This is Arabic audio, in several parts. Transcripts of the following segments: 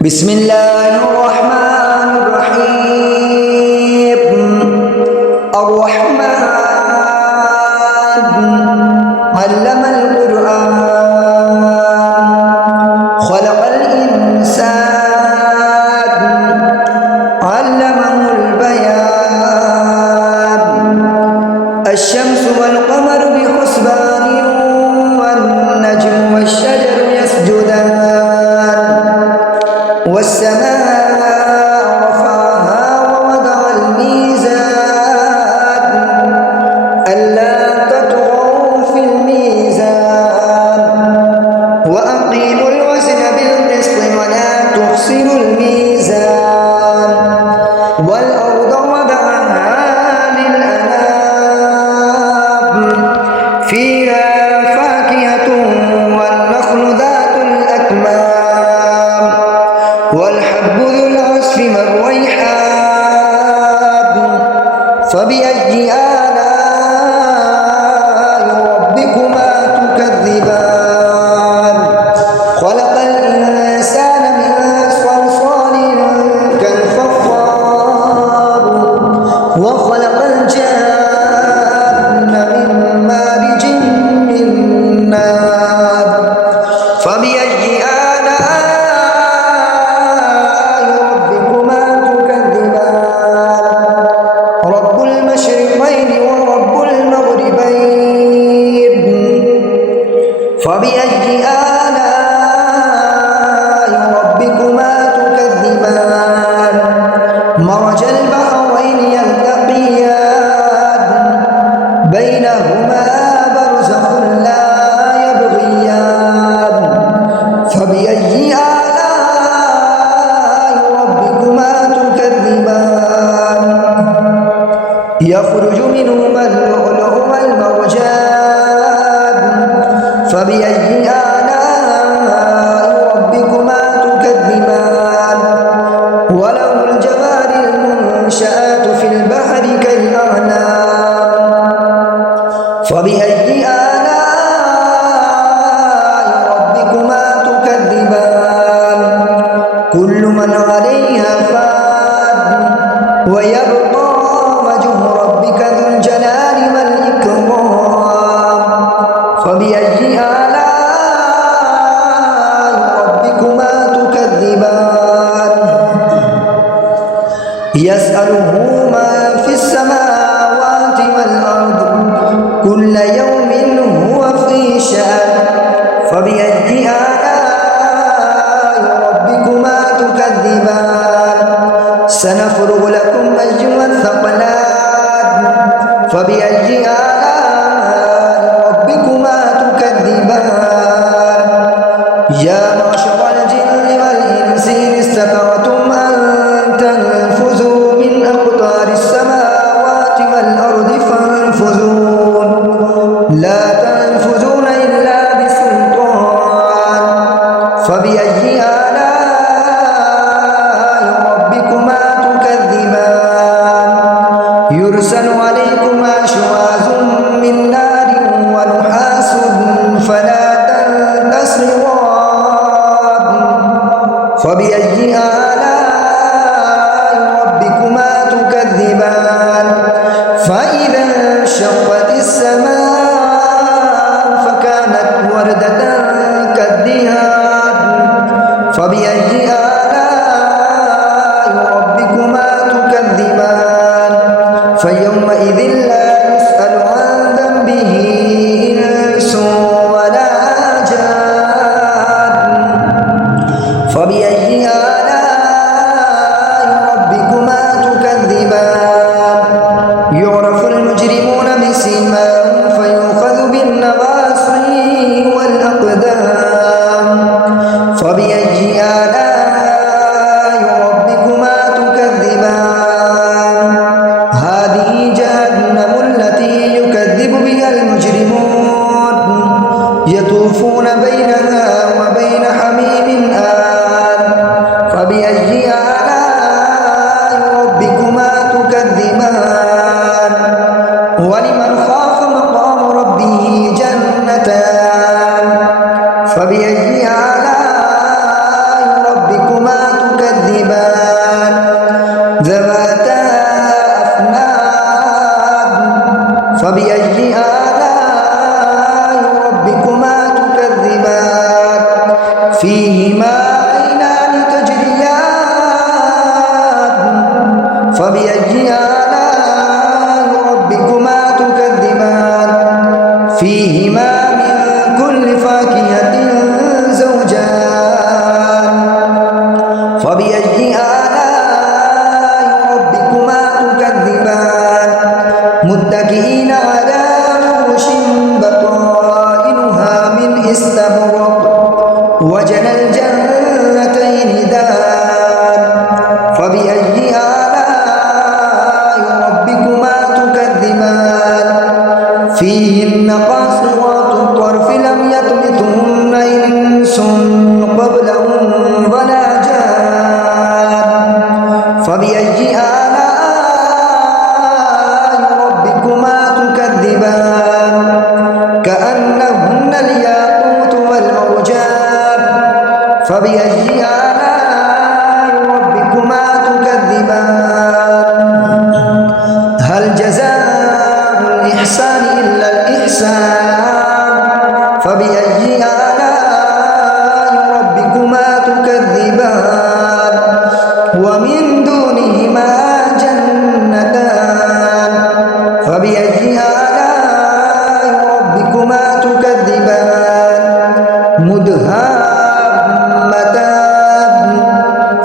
بسم الله الرحمن الرحيم الرحمن علم القرآن خلق الإنسان علمه البيان الشمس والقمر بحسبان والنجم والشجر يسجدان والسماء رفعها ووضع الميزان ألا تطغوا في الميزان وأقيموا الوزن بالقسط ولا تخسروا الميزان والأرض وضعها للأنام فيها فاكهة والنخل ذات الأكمام والحب ذو العصف والريحان فبأي آلاء ربكما تكذبان خلق الإنسان من صلصال كالفخار وخلق الجان من مارج من نار فبأي فبأي آلاء ربكما تكذبان مرج البحرين يلتقيان بينهما برزخ لا يبغيان فبأي آلاء ربكما تكذبان يخرج منهما اللؤلؤ والمرجان فبأي آلاء ربكما تكذبان وله الجوار المنشآت في البحر كالأعلام فبأي آلاء ربكما تكذبان كل من عليها فان ويبقى وجه ربك ذو الجلال والإكرام فبأي آلاء ربكما تكذبان يسأله ما في السماوات والأرض كل يوم هو في شأن فبأي آلاء ربكما تكذبان سنفرغ لكم أيها الثقلان فبأي آلاء ربكما تكذبان يا معشر الجن والإنس إن استطعتم أن تنفذوا من أقطار السماوات والأرض فانفذون لا تنفذون إلا بسلطان فبأي آلاء ربكما تكذبان يرسل عليكم شواظ من نار ونحاس فلا تنتصران فبأي آلاء ربكما تكذبان فإذا انشقت السماء فكانت وردة كالدهان فبأي آلاء ربكما تكذبان فيومئذ لا يسأل عن ذنبه إنس ولا جان فبأي آلاء ربكما تكذبان يعرف المجرمون بسيماهم فيؤخذ بالنواصي والأقدام فبأي آلاء ربكما تكذبان هذه جهنم التي يكذب بها المجرمون يطوفون بينها وبين حميم آن فبأي آلاء ربكما تكذبان متكئين على فرش بطائنها من استبرق وجنى الجنتين دان فبأي آلاء ربكما تكذبان فيهن قاصرات الطرف لم يطمثهن إنس قبلهم ولا جان فبأي آلاء ربكما تكذبان كأنهن الياقوت والمرجان فبأي آلاء ربكما تكذبان هل جزاء الإحسان إلا الإحسان فبأي آلاء ربكما تكذبان ومن دونهما جنتان فبأي آلاء ربكما تكذبان مدهامتان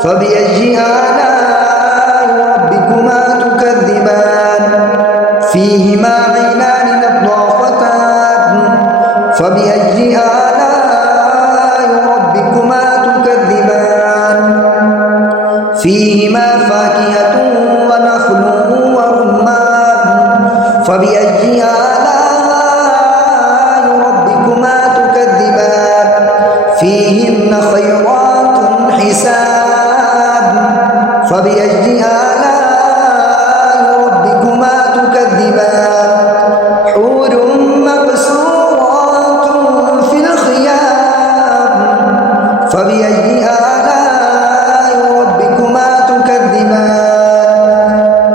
فبأي آلاء ربكما تكذبان فيهما عينان نضاختان فبأي آلاء ربكما تكذبان فيهما فاكهة ونخل ورمان فبأي آلاء ربكما تكذبان فيهن خيرات حسان فبأي آلاء ربكما تكذبان حور مقصورات في الخيام فبأي آلاء ربكما تكذبان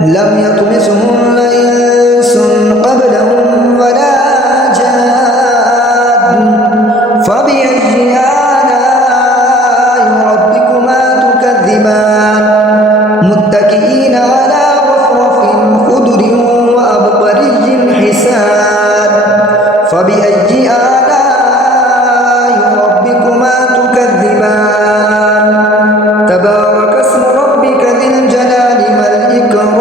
لم يطمثهن إنس قبلهم ولا جان فبأي آلاء ربكما تكذبان متكئين على رفرف خضر وأبقري حسان فبأي آلاء ربكما تكذبان تبارك اسم ربك ذي الجلال والإكرام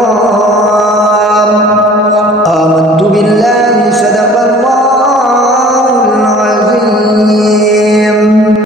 آمنت بالله